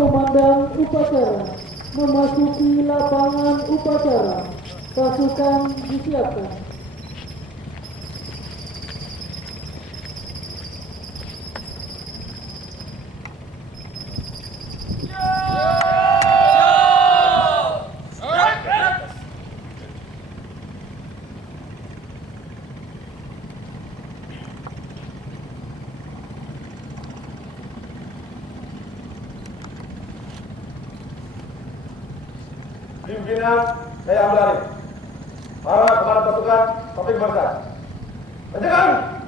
Komandan upacara memasuki lapangan upacara. Pasukan disiapkan. Pimpinan, saya ambil alih. Para kepala pasukan, topik bersah. Penjagaan!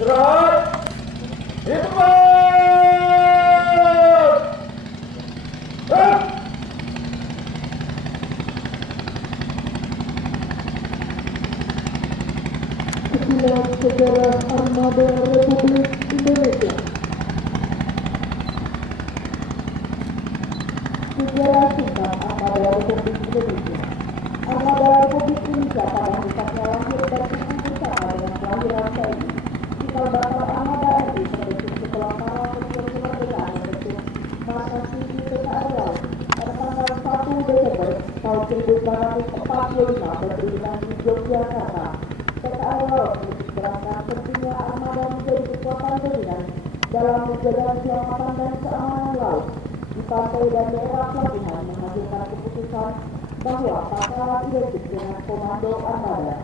Istirahat! Hikmat! Sekilas sejarah Armada Republik Indonesia. Sejarah singkat Armada Republik Indonesia. Armada Republik Indonesia pada hakikatnya lahir dan tumbuh bersama dengan kelahiran TNI. Cikal bakal Armada RI terbentuk setelah para pejuang kemerdekaan membentuk markas tinggi TKI Laut pada tanggal 1 Desember tahun 1945 berdirikan di Yogyakarta. TKI Laut berangkat pentingnya armada menjadi kekuatan dominan dalam menjaga keselamatan dan keamanan laut di pantai dan daerah pelabuhan, menghasilkan keputusan bahwa pangkalan identik dengan komando armada.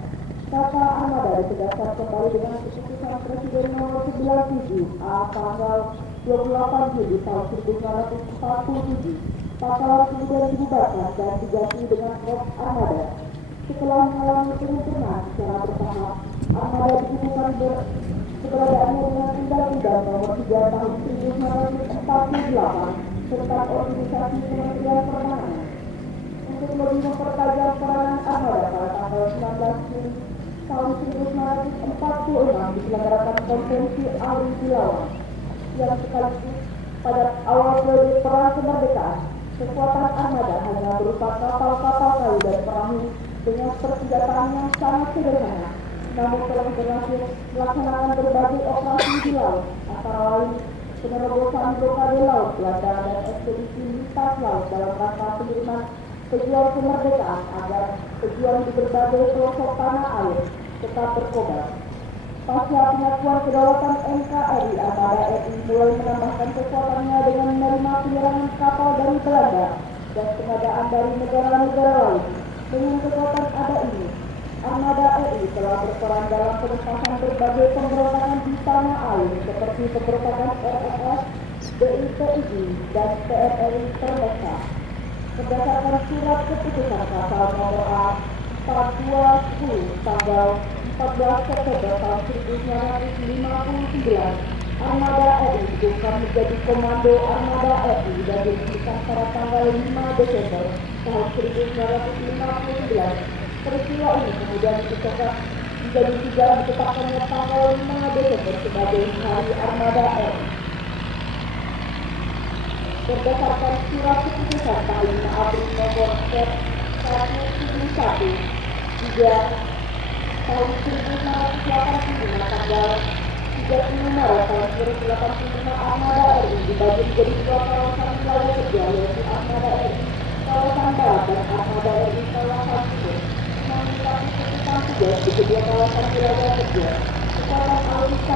Kata armada ditegaskan kembali dengan keputusan Presiden nomor 97 A tanggal 28 Juli tahun 1947. Pangkalan kemudian dibubarkan dan diganti dengan Korps Armada. Setelah mengalami penyempurnaan secara bertahap, armada dikukuhkan keberadaannya dengan Undang-Undang Nomor 3 Tahun 1948 tentang organisasi Kementerian Pertahanan. Untuk lebih mempertajam peranan armada pada tanggal 19 Juli tahun 1946 diselenggarakan konferensi Auli di Lawang yang sekaligus pada awal periode perang kemerdekaan. Kekuatan armada hanya berupa kapal-kapal kayu dan perahu dengan persenjataan yang sangat sederhana, namun telah berhasil melaksanakan berbagai operasi di laut, antara lain penerobosan blokade laut Belanda dan ekspedisi lintas laut dalam rangka pengiriman pejuang kemerdekaan agar pejuang di berbagai pelosok tanah air tetap berkobar. Pasca pengakuan kedaulatan NKRI, Armada RI mulai menambahkan kekuatannya dengan menerima penyerangan kapal dari Belanda dan pengadaan dari negara-negara lain. Dengan kekuatan ada ini, Armada RI telah berperan dalam penumpasan berbagai pemberontakan di tanah air seperti pemberontakan RRS, DITIB, dan TNI Termeksa. Berdasarkan surat keputusan Kasal nomor A 4210 tanggal 14 September tahun 1959, Armada RI didirikan menjadi Komando Armada RI dan diresmikan pada tanggal 5 Desember tahun 1959. Peristiwa ini kemudian dicocokkan menjadi juga ditetapkannya tanggal 5 Desember sebagai Hari Armada RI. Berdasarkan surat keputusan tanggal 5 April nomor 171 tahun 1985 tanggal 30 Maret tahun 1985, Armada RI dibagi menjadi dua kawasan wilayah kerja, yaitu Armada RI kawasan barat dan Armada RI kawasan timur. Menanggapi keputusan tugas di kedua kawasan wilayah kerja, kekuatan alutsista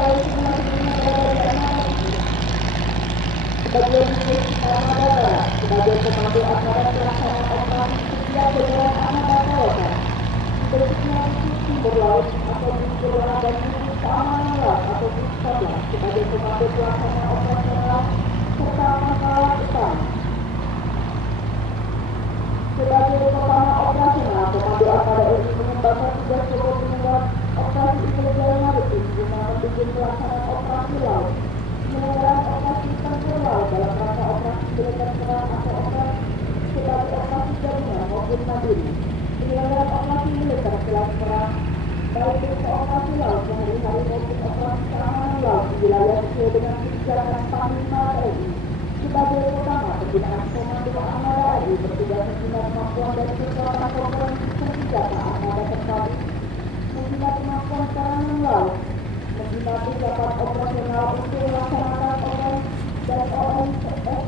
sebelumnya berada di Armada ini. Sebagian divisi Armada Barat sebagai komando armada pelaksana operasi setiap jajaran armada kawasan. Bentuknya divisi berlaut atau divisi berlaut dan divisi keamanan laut atau divisi Sabla sebagai komando pelaksana operasional serta pangkalan utama. Sebagai kepala operasional, komando armada RI mengembangkan tugas pokok penyelenggaraan operasi intelijen maritim guna mendukung pelaksanaan operasi laut, militer perang atau operasi sebagai operasi gabungan maupun mandiri. Penyelenggaraan operasi militer selain perang, baik berupa operasi laut sehari-hari maupun operasi keamanan laut di wilayah sesuai dengan kebijakan Panglima TNI. Sebagai utama, penggunaan komando armada AI bertugas membina kemampuan dan kekuatan komponen senjata armada terpadu, membina kemampuan serangan laut, membina kesiapan operasional untuk melaksanakan operasi dan ONSS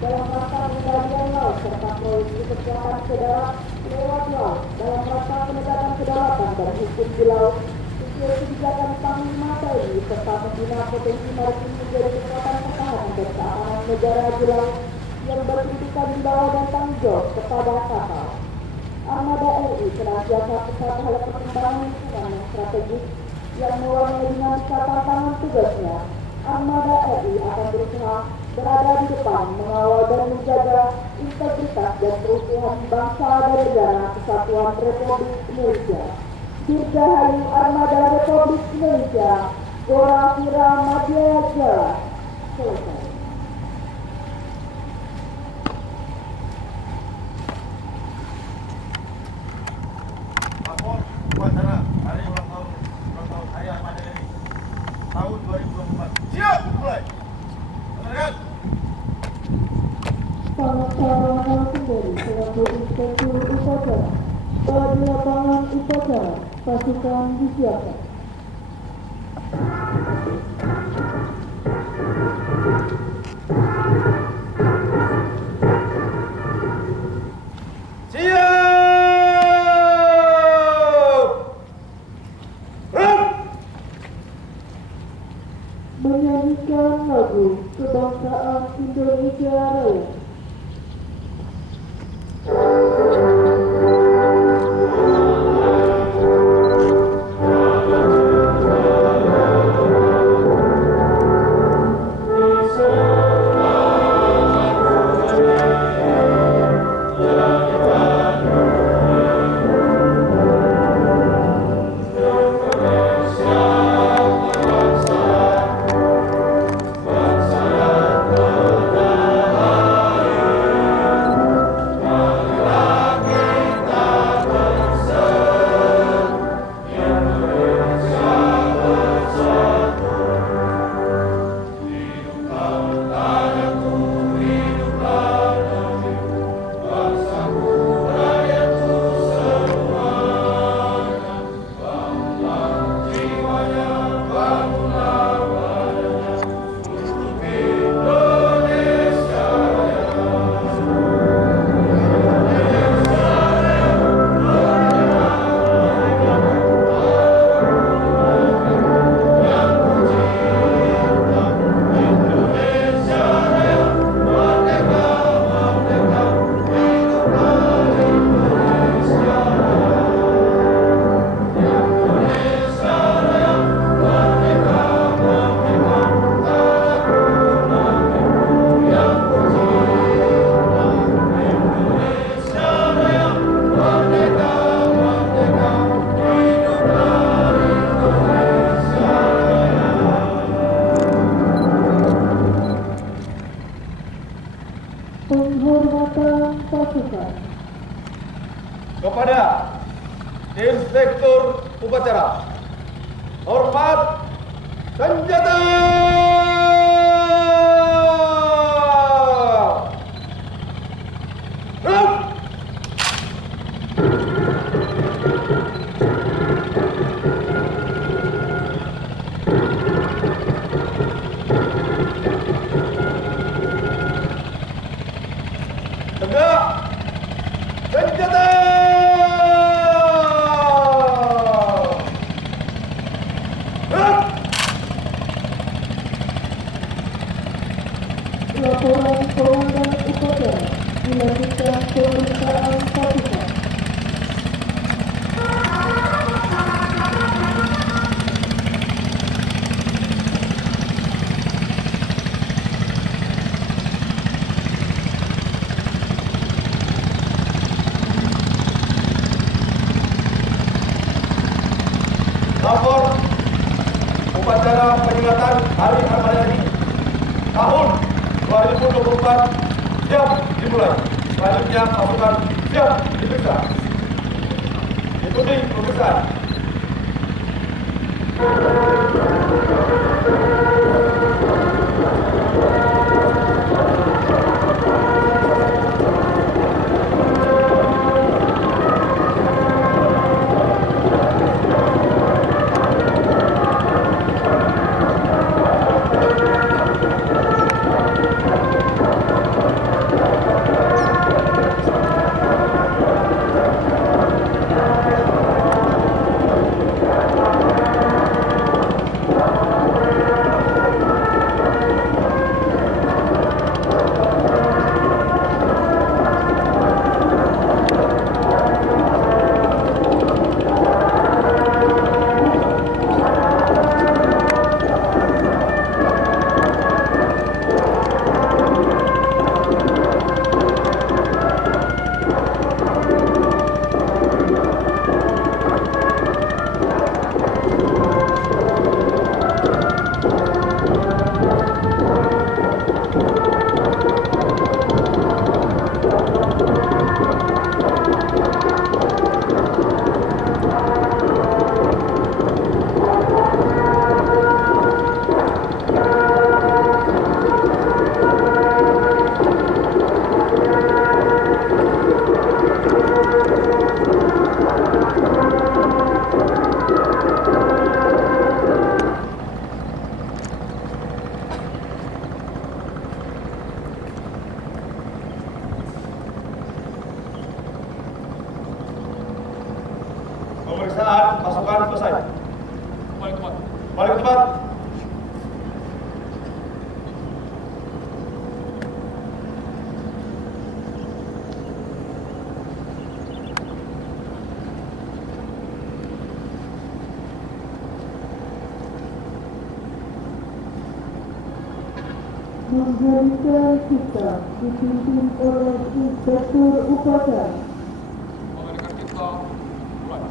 dalam rangka pengendalian laut serta proyeksi kekuatan federal lewat laut dalam rangka penegakan kedaulatan dan hukum di laut sesuai kebijakan Panglima TNI serta membina potensi maritim menjadi kekuatan pertahanan dan keamanan negara di laut yang berkedudukan di bawah dan tanggung jawab kepada kapal. Armada RI senantiasa peka terhadap perkembangan lingkungan yang strategis yang mewarnai dinamika tantangan tugasnya. Armada RI akan berusaha berada di depan, mengawal dan menjaga integritas dan keutuhan bangsa dan negara Kesatuan Republik Indonesia. Dirgahayu Armada Republik Indonesia, Gora Vira Madya Jaya. Selesai. Lapor upacara hari ulang tahun Hari Armada RI tahun 2024. Siap, mulai. Silakan. Pelaksana sendiri selaku inspektur upacara. Pada lapangan upacara, pasukan disiapkan. Menyanyikan lagu kebangsaan Indonesia Raya. Penghormatan pasukan. Kepada Inspektur Upacara, hormat senjata. Tegak, senjata. Laporan komandan upacara dilanjutkan pemeriksaan pasukan. Lapor upacara peringatan Hari Armada RI tahun 2024 siap dimulai. Selanjutnya pasukan siap diperiksa. Ikuti pemeriksaan. Pemeriksaan pasukan selesai. Balik tempat. Balik tempat. Menghentikan kita dipimpin oleh Inspektur Upacara. Menghentikan kita mulai.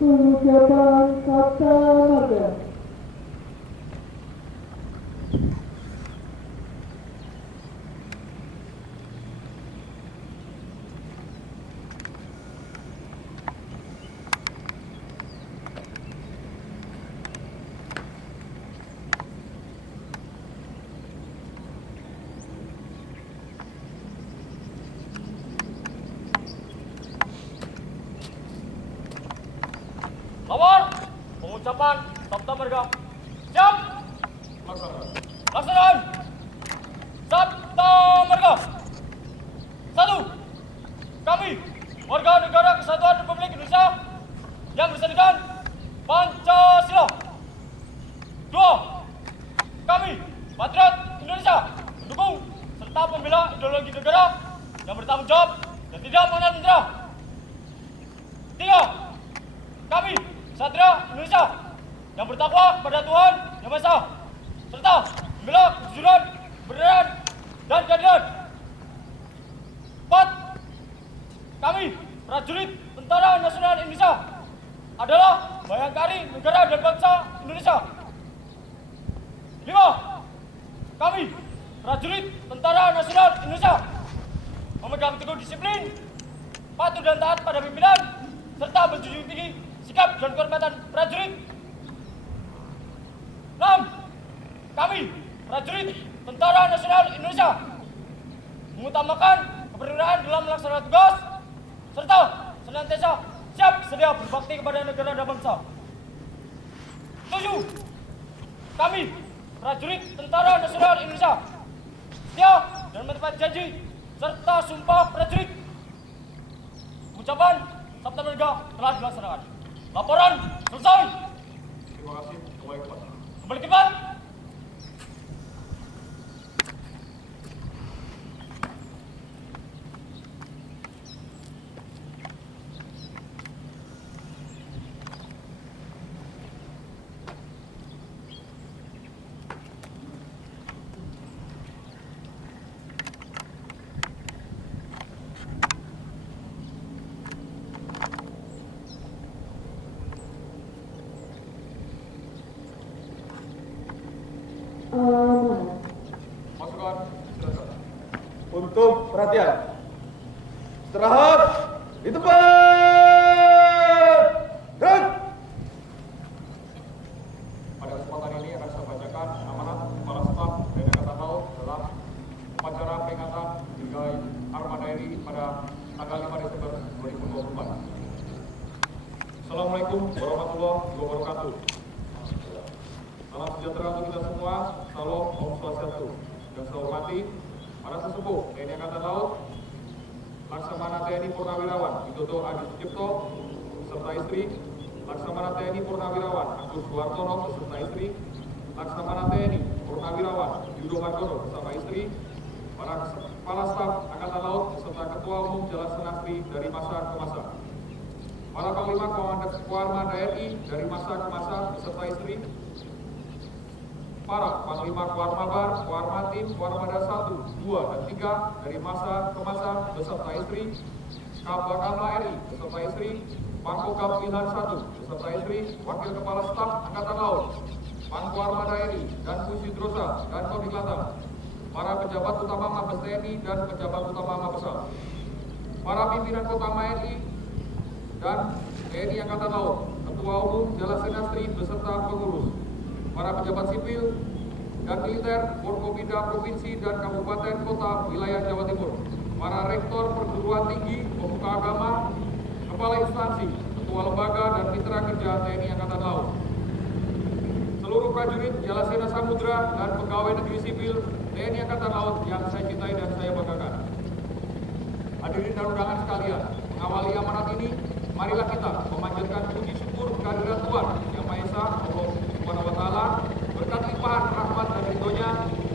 Pengucapan kata marga. Lawan, pengucapan Sabta Marga. Siap. Laksanaan. Sabta Marga. 1. Kami, warga negara Kesatuan Republik Indonesia yang bersandingan Pancasila. 2. Kami, membela ideologi negara yang bertanggung jawab dan tidak mengenal menyerah. 3. Kami, Satria Indonesia, yang bertakwa kepada Tuhan Yang Maha Esa, serta membela kejujuran, kebenaran, dan keadilan. 4. Kami, prajurit Tentara Nasional Indonesia, adalah bayangkari negara dan bangsa Indonesia. 5. Kami, prajurit Tentara Nasional Indonesia, memegang teguh disiplin, patuh dan taat pada pimpinan, serta menjunjung tinggi sikap dan kehormatan prajurit. 6. Kami, prajurit Tentara Nasional Indonesia, mengutamakan keperluan dalam melaksanakan tugas, serta senantiasa siap sedia berbakti kepada negara dan bangsa. 7. Kami, prajurit Tentara Nasional Indonesia, setia dan menepati janji serta sumpah prajurit. Ucapan Sabta Marga telah dilaksanakan. Laporan selesai. Terima kasih. Kembali ke tempat. Kembali ke tempat. Pasukan, silakan. Untuk perhatian. Istirahat di tempat. Gerak. Pada kesempatan ini akan saya bacakan amanat Kepala Staf TNI Angkatan Laut dalam upacara peringatan Dirgahayu Armada RI pada tanggal 5 Desember 2024. Assalamualaikum warahmatullahi wabarakatuh. Salam sejahtera untuk kita semua. Salam Om Swastiastu. Yang saya hormati para sesepuh TNI Angkatan Laut, Laksamana TNI Purnawirawan Widodo Adi Sucipto beserta istri, Laksamana TNI Purnawirawan Agus Suwartono beserta istri, Laksamana TNI Purnawirawan Yudo Margono beserta istri, para kepala staf Angkatan Laut beserta Ketua Umum Jalan Senastri dari masa ke masa, para Panglima Koarmada RI dari masa ke masa beserta istri, para Panglima Koarmabar, Koarmatim, Koarmada 1, 2, dan 3 dari masa ke masa beserta istri, Kabakamla RI beserta istri, Pangkogap Ilhan 1 beserta istri, Wakil Kepala Staf Angkatan Laut, Pangko Armada RI dan Pusi Drosa dan Kodiklata, para pejabat utama Mabes TNI dan pejabat utama Mabesal, para pimpinan kota RI dan TNI Angkatan Laut, Ketua Umum Jalan Senastri beserta pengurus, para pejabat sipil dan militer Forkopimda Provinsi dan Kabupaten Kota Wilayah Jawa Timur, para rektor perguruan tinggi, pemuka agama, kepala instansi, ketua lembaga dan mitra kerja TNI Angkatan Laut, seluruh prajurit Jalasena Samudra dan pegawai negeri sipil TNI Angkatan Laut yang saya cintai dan saya banggakan. Hadirin dan undangan sekalian, mengawali amanat ini, marilah kita memanjatkan puji syukur kehadirat Tuhan Yang Maha Esa, Allah Subhanahu wa Ta'ala. Berkat limpahan rahmat dan ridhonya,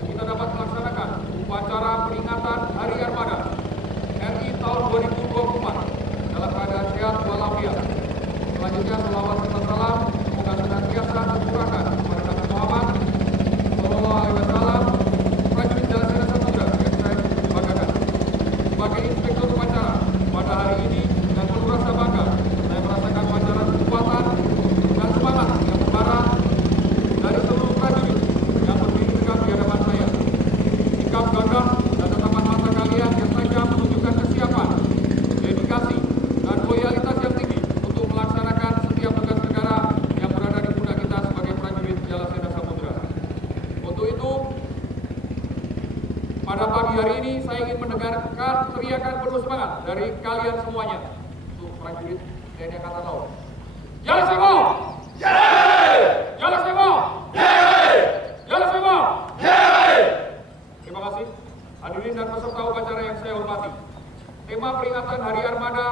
kita dapat melaksanakan upacara peringatan Hari Armada RI tahun 2024 dalam keadaan sehat walafiat. Selanjutnya, selawat serta salam semoga senantiasa tercurahkan kepada Nabi Muhammad Sallallahu Alaihi Wasallam, prajurit Jalasena Samudra yang saya banggakan. Sebagai inspektur upacara pada hari ini dan penuh rasa bangga, saya merasakan pancaran kekuatan dan semangat yang membara dari seluruh prajurit yang berdiri tegak di hadapan saya. Sikap gagah dan tatapan mata kalian yang tajam menunjukkan kesiapan, dedikasi, dan loyalitas yang tinggi untuk melaksanakan setiap tugas negara yang berada di pundak kita sebagai prajurit Jalasena Samudra. Untuk itu, pada pagi hari ini saya ingin mendengarkan teriakan penuh semangat dari kalian semuanya untuk prajurit TNI Angkatan Laut. Jalasena! Jalasena! Jalasena! Terima kasih. Hadirin dan peserta upacara yang saya hormati. Tema peringatan Hari Armada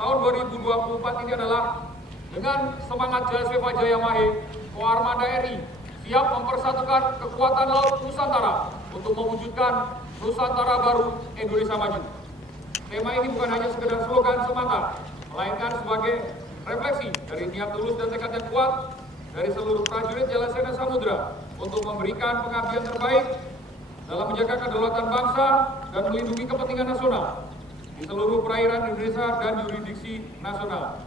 tahun 2024 ini adalah dengan semangat Jalasena Jaya Mahe, Koarmada RI siap mempersatukan kekuatan laut Nusantara untuk mewujudkan Nusantara Baru, Indonesia Maju. Tema ini bukan hanya sekedar slogan semata, melainkan sebagai refleksi dari niat tulus dan tekad yang kuat dari seluruh prajurit Jalasena Samudra untuk memberikan pengabdian terbaik dalam menjaga kedaulatan bangsa dan melindungi kepentingan nasional di seluruh perairan Indonesia dan yurisdiksi nasional.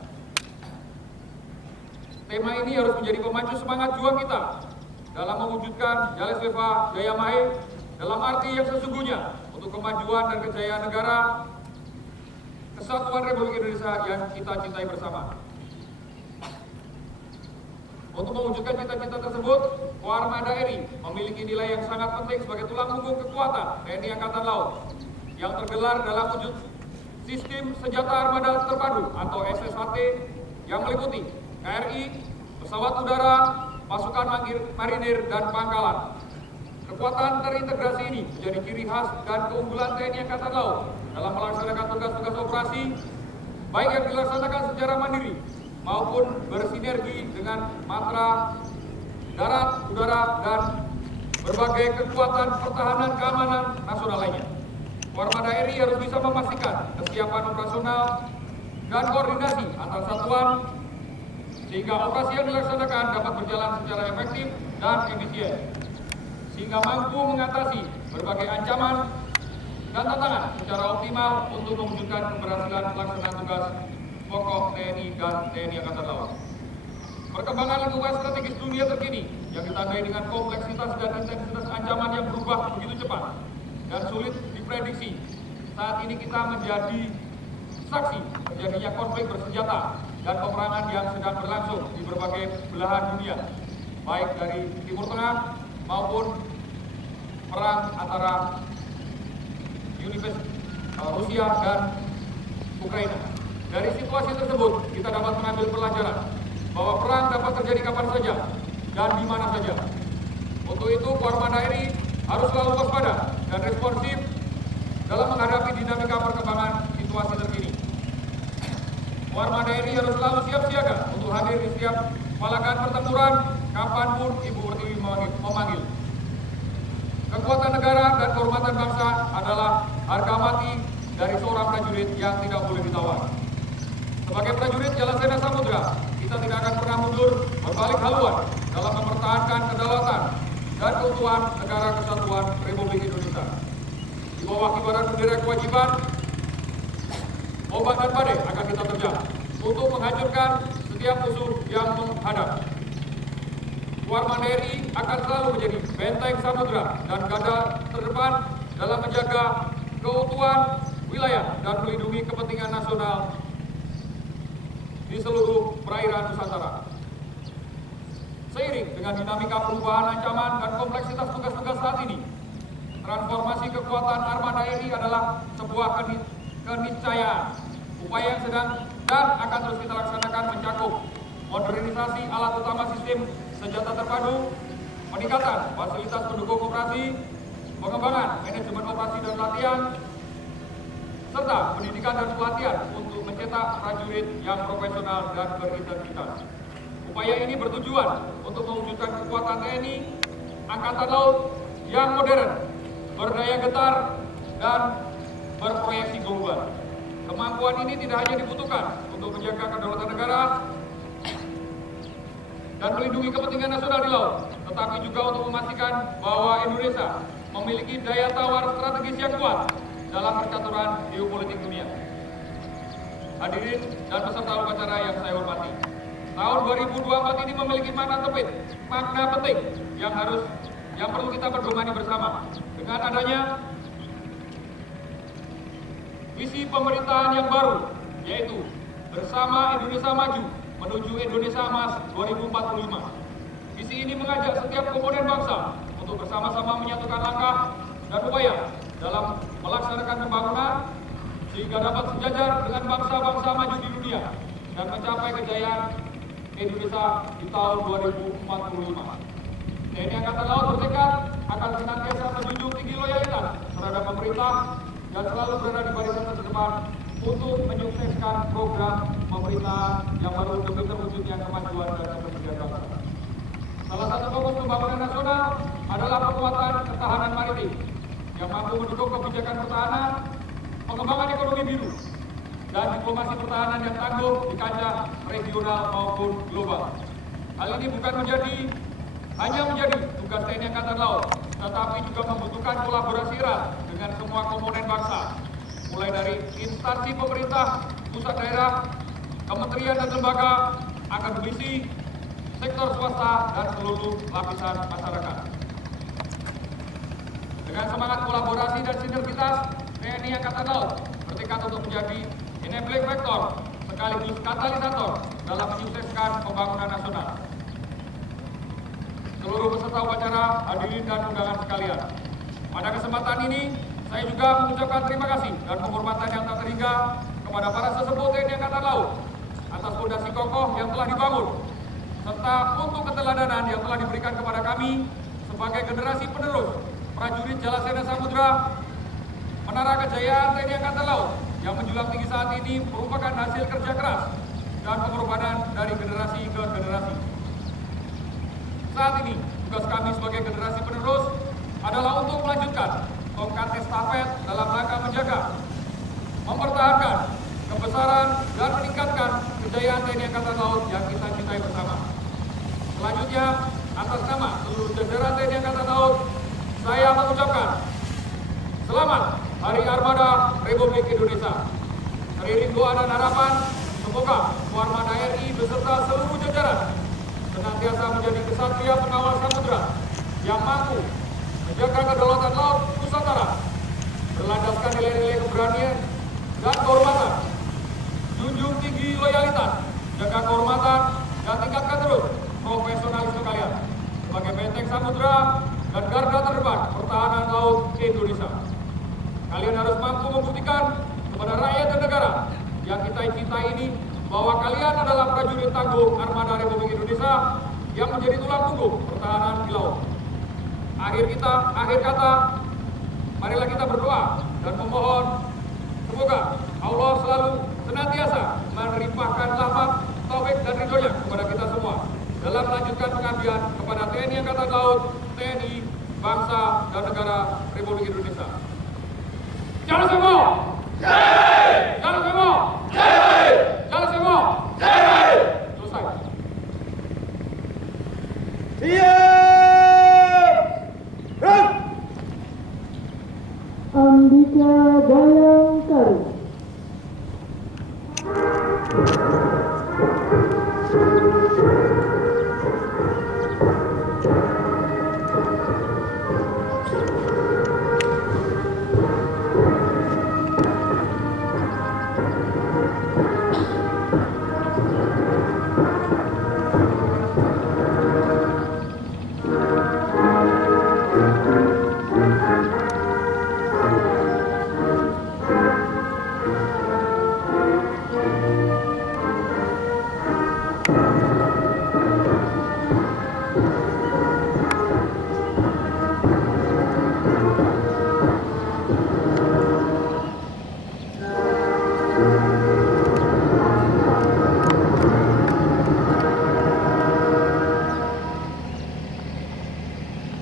Tema ini harus menjadi pemacu semangat juang kita dalam mewujudkan Jalesweva Jaya Mae dalam arti yang sesungguhnya untuk kemajuan dan kejayaan negara Kesatuan Republik Indonesia yang kita cintai bersama. Untuk mewujudkan cita-cita tersebut, Koarmada RI memiliki nilai yang sangat penting sebagai tulang punggung kekuatan TNI Angkatan Laut yang tergelar dalam wujud Sistem Senjata Armada Terpadu atau SSAT yang meliputi KRI, pesawat udara, pasukan marinir, dan pangkalan. Kekuatan terintegrasi ini menjadi ciri khas dan keunggulan TNI Angkatan Laut dalam melaksanakan tugas-tugas operasi, baik yang dilaksanakan secara mandiri maupun bersinergi dengan matra darat, udara, dan berbagai kekuatan pertahanan keamanan nasional lainnya. Koarmada RI harus bisa memastikan kesiapan operasional dan koordinasi antar satuan sehingga operasi yang dilaksanakan dapat berjalan secara efektif dan efisien, sehingga mampu mengatasi berbagai ancaman dan tantangan secara optimal untuk mewujudkan keberhasilan pelaksanaan tugas pokok TNI dan TNI Angkatan Laut. Perkembangan lingkungan strategis dunia terkini yang ditandai dengan kompleksitas dan intensitas ancaman yang berubah begitu cepat dan sulit diprediksi. Saat ini kita menjadi saksi terjadinya konflik bersenjata dan peperangan yang sedang berlangsung di berbagai belahan dunia, baik dari Timur Tengah maupun perang antara Rusia dan Ukraina. Dari situasi tersebut, kita dapat mengambil pelajaran bahwa perang dapat terjadi kapan saja dan di mana saja. Untuk itu, Koarmada RI harus selalu waspada dan responsif dalam menghadapi dinamika perkembangan situasi terkini. Koarmada RI harus selalu siap siaga untuk hadir di setiap palagan pertempuran kapanpun Ibu Pertiwi memanggil. Kekuatan negara dan kehormatan bangsa adalah harga mati dari seorang prajurit yang tidak boleh ditawar. Sebagai prajurit Jalasena Samudra, kita tidak akan pernah mundur berbalik haluan dalam mempertahankan kedaulatan dan keutuhan negara kesatuan Republik Indonesia. Di bawah kibaran bendera kewajiban, obat dan badai akan kita terjang untuk menghancurkan setiap musuh yang menghadap. Koarmada RI akan selalu menjadi benteng samudra dan garda terdepan dalam menjaga keutuhan wilayah dan melindungi kepentingan nasional di seluruh perairan Nusantara. Seiring dengan dinamika perubahan ancaman dan kompleksitas tugas-tugas saat ini, transformasi kekuatan Armada RI adalah sebuah keniscayaan. Upaya yang sedang dan akan terus kita laksanakan mencakup modernisasi alat utama sistem senjata terpadu, peningkatan fasilitas pendukung operasi, pengembangan manajemen operasi dan latihan, serta pendidikan dan pelatihan untuk mencetak prajurit yang profesional dan berintegritas. Upaya ini bertujuan untuk mewujudkan kekuatan TNI Angkatan Laut yang modern, berdaya getar, dan berproyeksi global. Kemampuan ini tidak hanya dibutuhkan untuk menjaga kedaulatan negara dan melindungi kepentingan nasional di laut, tetapi juga untuk memastikan bahwa Indonesia memiliki daya tawar strategis yang kuat dalam percaturan geopolitik dunia. Hadirin dan peserta upacara yang saya hormati, tahun 2024 ini memiliki makna penting yang perlu kita pedomani bersama. Dengan adanya visi pemerintahan yang baru, yaitu Bersama Indonesia Maju menuju Indonesia Emas 2045. Visi ini mengajak setiap komponen bangsa untuk bersama-sama menyatukan langkah dan upaya dalam melaksanakan pembangunan sehingga dapat sejajar dengan bangsa-bangsa maju di dunia dan mencapai kejayaan Indonesia di tahun 2045. TNI Angkatan Laut bertekad akan senantiasa menjunjung tinggi loyalitas terhadap pemerintah dan selalu berada di barisan terdepan untuk menyukseskan program pemerintah yang baru demi terwujudnya kemajuan dan kepentingan bangsa. Salah satu fokus pembangunan nasional adalah penguatan ketahanan maritim yang mampu mendukung kebijakan pertahanan, pengembangan ekonomi biru, dan diplomasi pertahanan yang tangguh di kancah regional maupun global. Hal ini bukan hanya menjadi tugas TNI Angkatan Laut, tetapi juga membutuhkan kolaborasi erat dengan semua komponen bangsa, mulai dari instansi pemerintah, pusat daerah, kementerian dan lembaga, akademisi, sektor swasta, dan seluruh lapisan masyarakat. Dengan semangat kolaborasi dan sinergitas, TNI Angkatan Laut bertekad untuk menjadi enabling factor sekaligus katalisator dalam menyukseskan pembangunan nasional. Seluruh peserta upacara, hadirin dan undangan sekalian, pada kesempatan ini saya juga mengucapkan terima kasih dan penghormatan yang tak terhingga kepada para sesepuh TNI Angkatan Laut atas fondasi kokoh yang telah dibangun, serta untuk keteladanan yang telah diberikan kepada kami sebagai generasi penerus prajurit Jalasena Samudra. Menara kejayaan TNI Angkatan Laut yang menjulang tinggi saat ini merupakan hasil kerja keras dan pengorbanan dari generasi ke generasi. Saat ini, tugas kami sebagai generasi penerus adalah untuk melanjutkan tongkat estafet dalam rangka menjaga, mempertahankan kebesaran dan meningkatkan kejayaan TNI Angkatan Laut yang kita cintai bersama. Selanjutnya, atas nama seluruh jajaran TNI Angkatan Laut, saya mengucapkan selamat Hari Armada Republik Indonesia. Teriring doa dan harapan, semoga Warmada RI beserta seluruh jajaran senantiasa menjadi kesatria pengawal samudra yang mampu menjaga kedaulatan laut Nusantara, berlandaskan nilai-nilai keberanian dan kehormatan, junjung tinggi loyalitas, jaga kehormatan, dan tingkatkan terus profesionalisme kalian sebagai benteng samudra dan garda terdepan pertahanan laut Indonesia. Kalian harus mampu membuktikan kepada rakyat dan negara yang kita cintai ini bahwa kalian adalah prajurit tangguh Armada Republik Indonesia yang menjadi tulang punggung pertahanan di laut. Akhir kata, marilah kita berdoa dan memohon semoga Allah selalu senantiasa melimpahkan rahmat, taufik dan ridhonya kepada kita semua dalam melanjutkan pengabdian kepada TNI Angkatan Laut, TNI, bangsa dan negara Republik Indonesia. Jalan semua! Jai! Jalan semua! Jai! Jalan semua! Jai! Selesai. Siap! Gerak! Andika Bayangkari.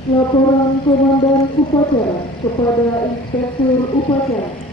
Laporan Komandan Upacara kepada Inspektur Upacara.